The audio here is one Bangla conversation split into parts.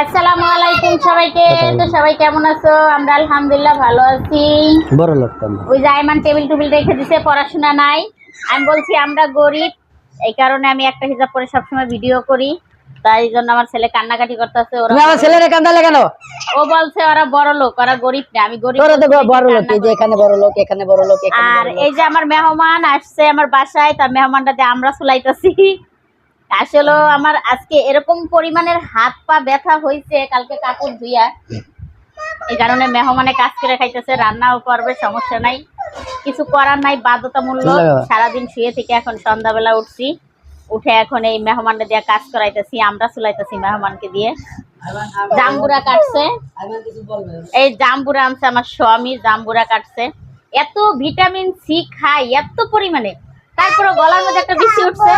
আসসালামু আলাইকুম সবাইকে। তো সবাই কেমন আছো? আমরা আলহামদুলিল্লাহ ভালো আছি। বড় লোক তো আমরা। ওই যে আইমান টেবিল টুবিল রেখে দিছে, পড়াশোনা নাই। আমি বলছি আমরা গরিব, এই কারণে আমি একটা হিজাব পরে সবসময় ভিডিও করি। তাই জন্য আমার ছেলে কান্নাকাটি করতেছে। ওরা তুমি আমার ছেলেরে কান্দালে কেন? ও বলছে ওরা বড় লোক, ওরা গরিব না। আমি গরিব। তোরা তো বড় লোক, এই যে এখানে বড় লোক, এখানে বড় লোক, এখানে আর বড় লোক। এই যে আমার মেহমান আসছে আমার বাসায়, তার মেহমানটাতে আমরা চুলাইতেছি। আসলে আমার আজকে এরকম পরিমাণের হাত পা ব্যথা হয়েছে কালকে কাপড় ধুইয়া, এই কারণে মেহমানে কাজ করে খাইতেছে, রান্নাও করবে, সমস্যা নাই, কিছু করার নাই, বাধ্যতামূলক। সারাদিন শুয়ে থেকে এখন সন্ধ্যাবেলা উঠছি, উঠে এখন এই মেহমানটা দিয়ে কাজ করাইতেছি, আমরা চুলাইতেছি মেহমানকে দিয়ে। জাম্বুরা কাটছে, এই জাম্বুরা আনছে আমার স্বামী, জাম্বুরা কাটছে। এত ভিটামিন সি খাই এত পরিমাণে, তারপরে গলার মধ্যে একটা বেশি উঠছে।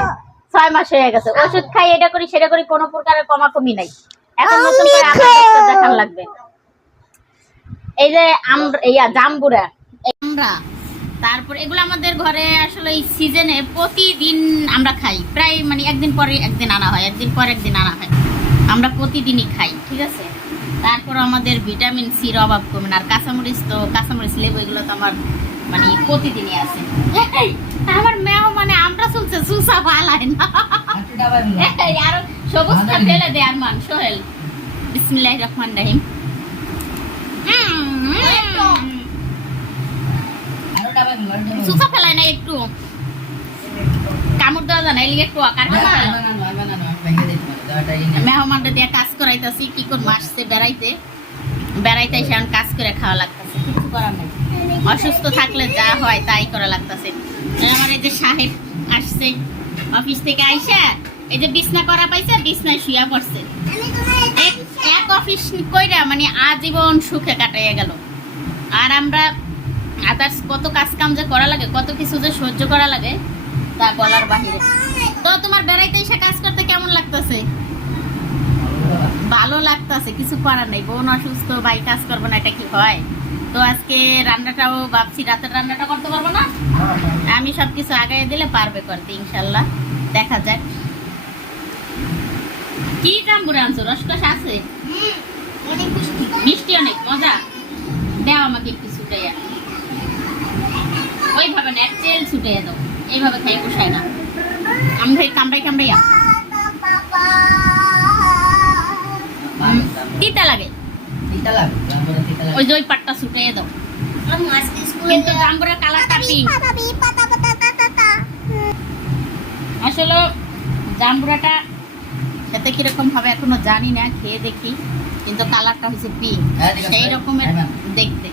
6 মাস হয়ে গেছে ওষুধ খাই, এটা করি সেটা করি, কোনো প্রকারের কমাকমি নাই। এখন নতুন করে আবার ডাক্তার দেখান লাগবে। এই যে জাম্বুরা, আমরা তারপর এগুলো আমাদের ঘরে আসলে এই সিজনে প্রতিদিন আমরা খাই, প্রায় মানে একদিন পরে একদিন আনা হয়, একদিন পর একদিন আনা হয়, আমরা প্রতিদিনই খাই, ঠিক আছে। তারপর আমাদের ভিটামিন সির অভাব কমে না। আর কাঁচামরিচ, তো কাঁচামরিচ লেবু এগুলো তো আমার মানে প্রতিদিনই আছে। আমার মেও মানে আমরা চলছে সুসা ফালায় না, আর সবুজটা ফেলে দে। আর মান সোহেল, বিসমিল্লাহির রহমানির রহিম। সুসা ফেলায় না, একটু কামড় দেওয়া যায় না, এলিগে একটু মেহমানটা দিয়ে কাজ করাইতেছি। কি করবো, আসছে বেড়াইতে, বেড়াইতে এসে এখন কাজ করে খাওয়া লাগতেছে, কিছু করার নাই। অসুস্থ থাকলে যা হয় তাই করা লাগতেছে। আমার এই যে সাহেব আসছে অফিস থেকে আইসা, এই যে বিছনা করা পাইছে, বিছনায় শুয়া পড়ছে। এক অফিস কইরা মানে আজীবন সুখে কাটাইয়া গেল। আর আমরা আদার্স কত কাজ কাম যে করা লাগে, কত কিছু যে সহ্য করা লাগে তা বলার বাহিরে। তো তোমার বেড়াইতে এসে কাজ করতে কেমন লাগতেছে? ভালো লাগতেছে, কিছু করার নেই। বোন অসুস্থ, ভাই কাজ করবো না, এটা কি হয়? তো আজকে রান্নাটাও ভাবছি রাতের রান্নাটা করতে পারবো না, আমি সবকিছু আগায় দিলে পারবে করতে ইনশাল্লাহ, দেখা যাক। কি জাম্বুরা আনছো? রসকস আছে, মিষ্টি অনেক, মজা। দাও আমাকে একটু ছুটাইয়া, ওইভাবে না, এক তেল ছুটাইয়া দাও, এইভাবে খাই পোষায় না। আমি ভাই কামড়াই কামড়াইয়া তিতা লাগে, ওই যে ওই পাটটা ছুটাইয়া দাও। কিন্তু জাম্বুরা কালারটা পিঙ্ক। আসলে জাম্বুরাটা খেতে কিরকম হবে এখনো জানি না, খেয়ে দেখি। কিন্তু কালারটা হচ্ছে পিঙ্ক, সেই রকমের দেখতে।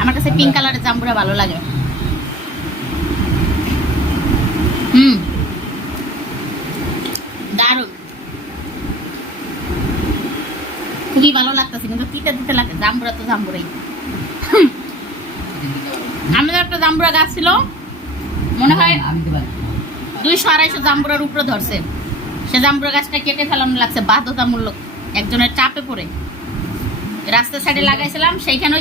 আমার কাছে পিঙ্ক কালারের জাম্বুরা ভালো লাগে। দারুণ, খুবই ভালো লাগতেছে, কিন্তু তিতা দিতে লাগে। জাম্বুরা তো জাম্বুরাই। আমাদের একটা জাম্বুরা গাছ ছিল, মনে হয় 200-250 জাম্বুরার উপরে ধরছে। সে জাম্বুরা গাছটা কেটে ফেলানো লাগছে বাধ্যতামূলক, একজনের চাপে পড়ে। রাস্তার সাইডে লাগাইছিলাম, সেইখানে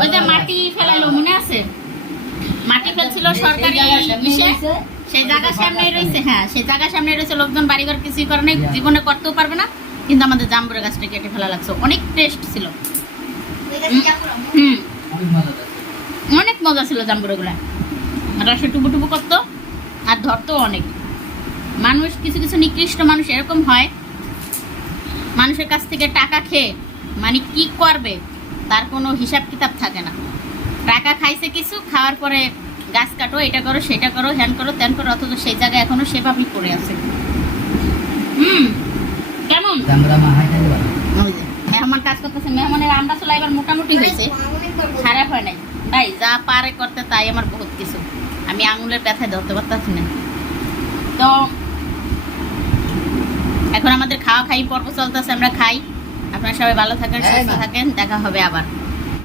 ওই যে মাটি ফেলাইলো, মনে আছে? মাটি ফেলছিল সরকারি ইসে, সেই জায়গা সামনে রয়েছে। হ্যাঁ, সেই জায়গা সামনে রয়েছে, লোকজন বাড়িঘর কিছুই করে নাই, জীবনে করতেও পারবে না। কিন্তু আমাদের জাম্বুরা গাছটা কেটে ফেলা লাগছে। অনেক টেস্ট ছিল, অনেক মজা ছিল জাম্বুরা গুলা। রসে টুবু টুবু করতো আর ধরতো অনেক। মানুষ, কিছু কিছু নিকৃষ্ট মানুষ এরকম হয়, মানুষের কাছ থেকে টাকা খেয়ে মানে কি করবে তার কোনো হিসাব কিতাব থাকে না। টাকা খাইছে কিছু, খাওয়ার পরে গাছ কাটো, এটা করো সেটা করো, হ্যান করো ত্যান করো, অথচ সেই জায়গায় এখনো সেভাবেই পড়ে আছে। কেমন মেহমান কাজ করতেছে, মেহমানের আমরা চলা এবার মোটামুটি হয়েছে, খারাপ হয় নাই ভাই। যা পারে করতে তাই আমার বহুত কিছু, আমি আঙুলের ব্যথায় ধরতে পারতেছি না। তো এখন আমাদের খাওয়া খাই পর্ব চলতেছে, আমরা খাই। আপনারা সবাই ভালো থাকেন, সুস্থ থাকেন, দেখা হবে আবার।